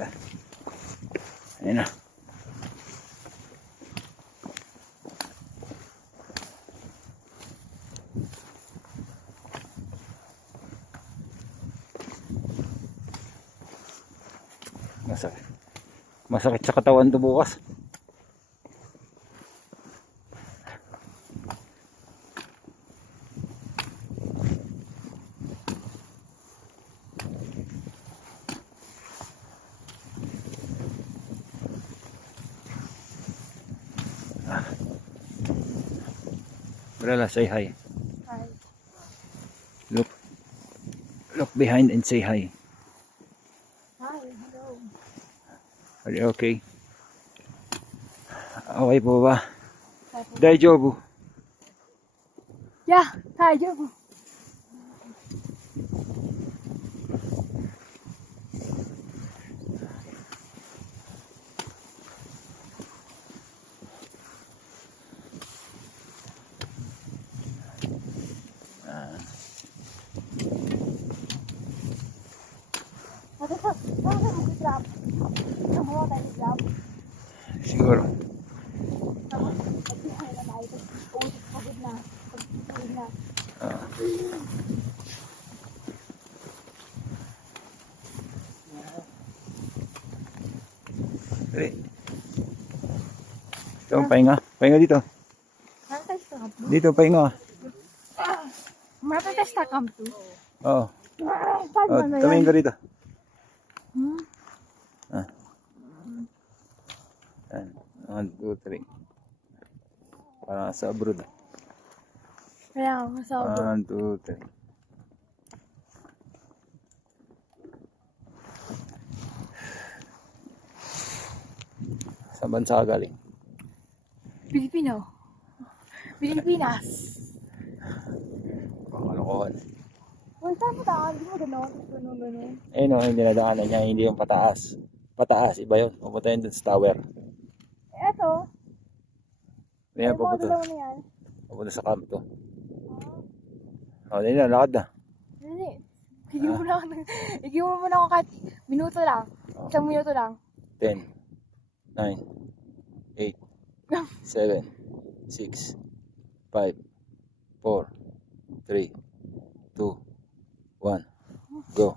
pala. Ayun na. Masakit sa katawan to bukas. Brala, say hi. Hi. Look behind and say hi. Hi, hello. Are you okay? Okay po ba? Daijoubu. Yeah, daijoubu. Mag-grab. Gumawa tayo ng grab. Siguro. Tapos, mag-bihay na tayo. Tapos, pagod na. Pagod na. Dali. Ito, pahinga. Pahinga dito. Matatest na kampo. Dito, pahinga. Matatest na kampo. Oo. Saan Oh, ba na tumingin yan? ka dito. Hmm? Yan. 1, 2, 3. Parang sa abroad. Kaya, masabi. 1, 2, 3. Saan bansa ka galing? Pilipino. Pilipinas. Kalokohan. Uy, saan mo taan? Di mo gano'n? Gano'n. Eh no, hindi nadaanan niya, hindi yung pataas. Pataas, iba yun. Pupunta yun dun sa tower. Eto. Kaya Ano mga pupunta. dalawa na yan? Pupunta sa camp to. O, hindi na, lakad na. Hindi. Higyan mo na ako. Higyan mo muna ako kahit minuto lang. Isang minuto lang. 10, 9, 8, 7, 6, 5, 4, 3, 2, 1, go.